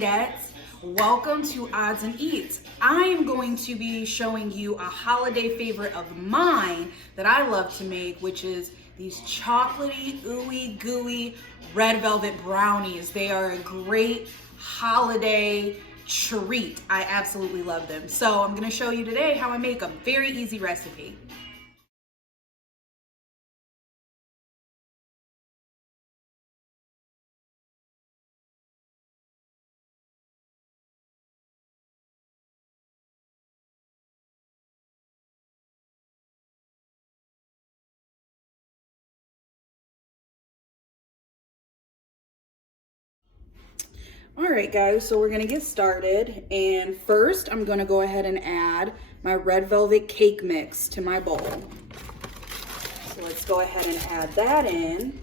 Eatettes. Welcome to Odds and Eats. I am going to be showing you a holiday favorite of mine that I love to make, which is these chocolatey, ooey gooey red velvet brownies. They are a great holiday treat. I absolutely love them. So I'm gonna show you today how I make a very easy recipe. All right, guys, so we're gonna get started. And first, I'm gonna go ahead and add my red velvet cake mix to my bowl. So let's go ahead and add that in.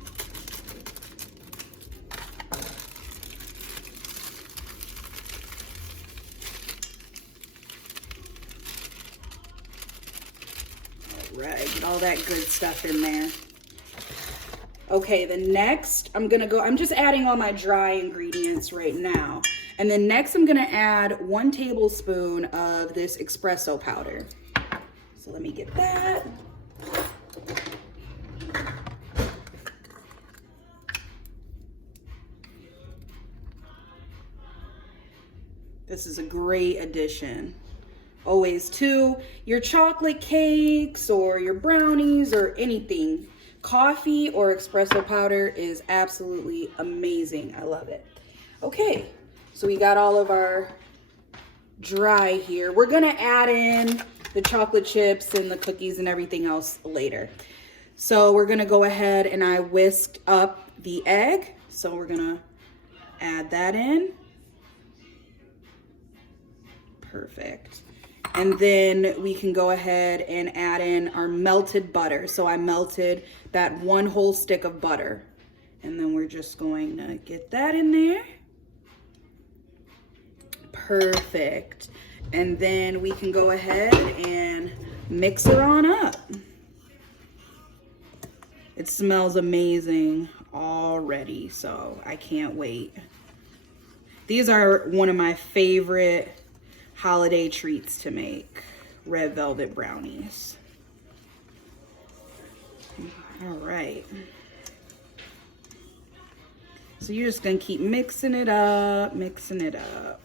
All right, get all that good stuff in there. Okay, then next I'm just adding all my dry ingredients right now. And then next I'm gonna add 1 tablespoon of this espresso powder. So let me get that. This is a great addition. Always to your chocolate cakes or your brownies or anything. Coffee or espresso powder is absolutely amazing. I love it. Okay, so we got all of our dry here. We're gonna add in the chocolate chips and the cookies and everything else later. So we're gonna go ahead and I whisked up the egg. So we're gonna add that in. Perfect. And then we can go ahead and add in our melted butter. So I melted that 1 whole stick of butter. And then we're just going to get that in there. Perfect. And then we can go ahead and mix her on up. It smells amazing already, so I can't wait. These are one of my favorite holiday treats to make, red velvet brownies. All right. So you're just gonna keep mixing it up, mixing it up.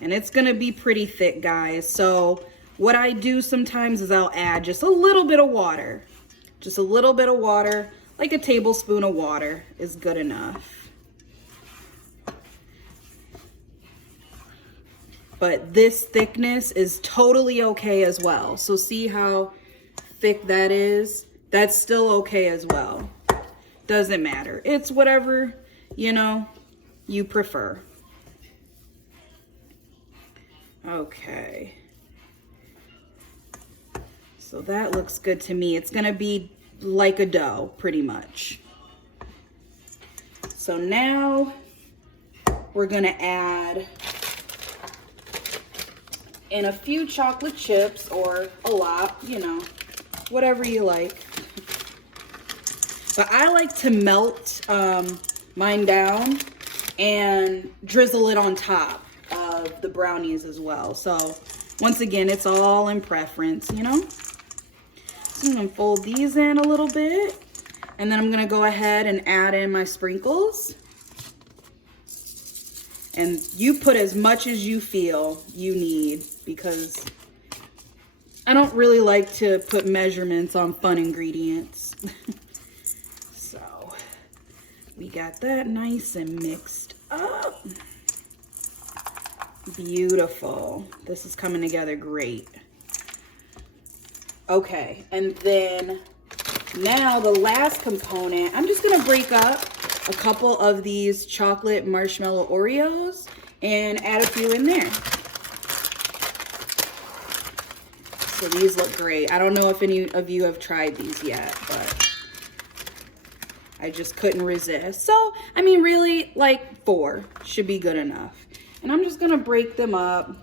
And it's gonna be pretty thick, guys. So what I do sometimes is I'll add just a little bit of water. Just a little bit of water, like a tablespoon of water is good enough. But this thickness is totally okay as well. So see how thick that is? That's still okay as well. Doesn't matter. It's whatever, you prefer. Okay. So that looks good to me. It's gonna be like a dough, pretty much. So now we're gonna add in a few chocolate chips, or a lot, whatever you like. But I like to melt mine down and drizzle it on top of the brownies as well. So once again, it's all in preference, So I'm gonna fold these in a little bit, and then I'm gonna go ahead and add in my sprinkles. And you put as much as you feel you need, because I don't really like to put measurements on fun ingredients. So we got that nice and mixed up. Beautiful. This is coming together great. Okay, and then now the last component, I'm just gonna break up a couple of these chocolate marshmallow Oreos and add a few in there. So these look great. I don't know if any of you have tried these yet, but I just couldn't resist. So, I mean, really, like 4 should be good enough. And I'm just gonna break them up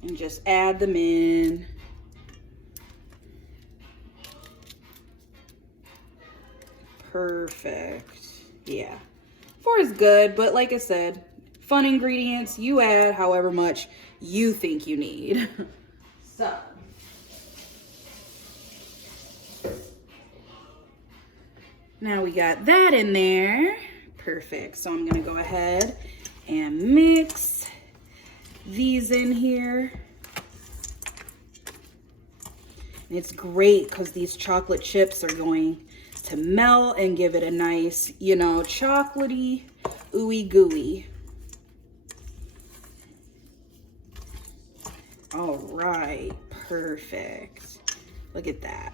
and just add them in. Perfect. Yeah, 4 is good, but like I said, fun ingredients, you add however much you think you need. So, now we got that in there. Perfect. So I'm gonna go ahead and mix these in here. And it's great because these chocolate chips are going to melt and give it a nice, you know, chocolatey, ooey gooey. All right, perfect. Look at that.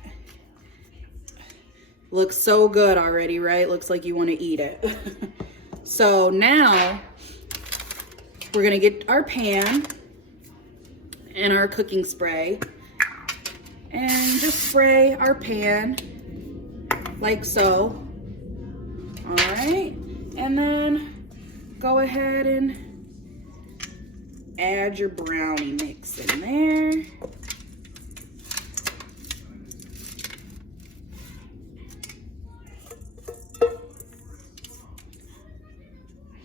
Looks so good already, right? Looks like you want to eat it. So now we're gonna get our pan and our cooking spray and just spray our pan like so. All right, and then go ahead and add your brownie mix in there.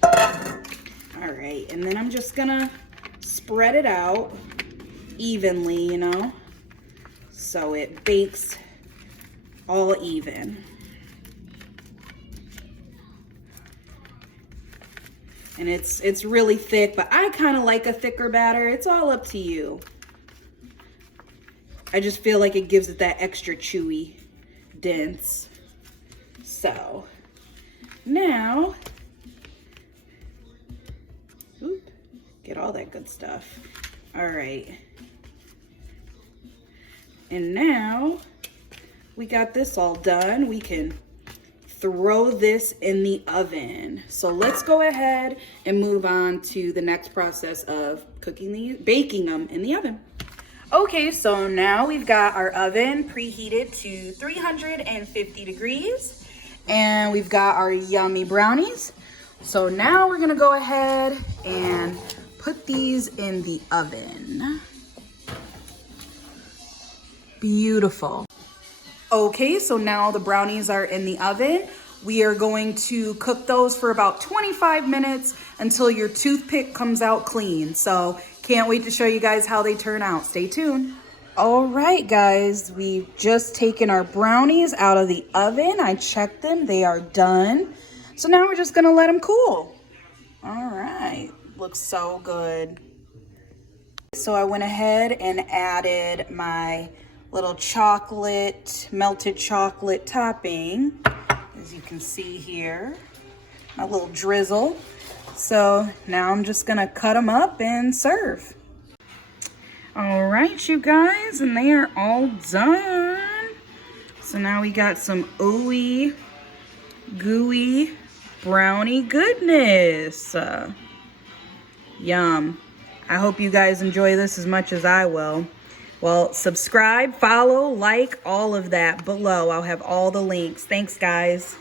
All right, and then I'm just gonna spread it out evenly, you know, so it bakes all even. And it's really thick, but I kind of like a thicker batter. It's all up to you. I just feel like it gives it that extra chewy, dense. So now, get all that good stuff. All right. And now we got this all done. We can throw this in the oven. So let's go ahead and move on to the next process of baking them in the oven. Okay, so now we've got our oven preheated to 350 degrees, and we've got our yummy brownies. So now we're gonna go ahead and put these in the oven. Beautiful. Okay, so now the brownies are in the oven. We are going to cook those for about 25 minutes until your toothpick comes out clean. So can't wait to show you guys how they turn out. Stay tuned. All right, guys, we've just taken our brownies out of the oven. I checked them, they are done. So now we're just gonna let them cool. All right, looks so good. So I went ahead and added my little melted chocolate topping, as you can see here, my little drizzle. So now I'm just gonna cut them up and serve. All right, you guys, and they are all done. So now we got some ooey gooey brownie goodness. Yum. I hope you guys enjoy this as much as I will. Well, subscribe, follow, like, all of that below. I'll have all the links. Thanks, guys.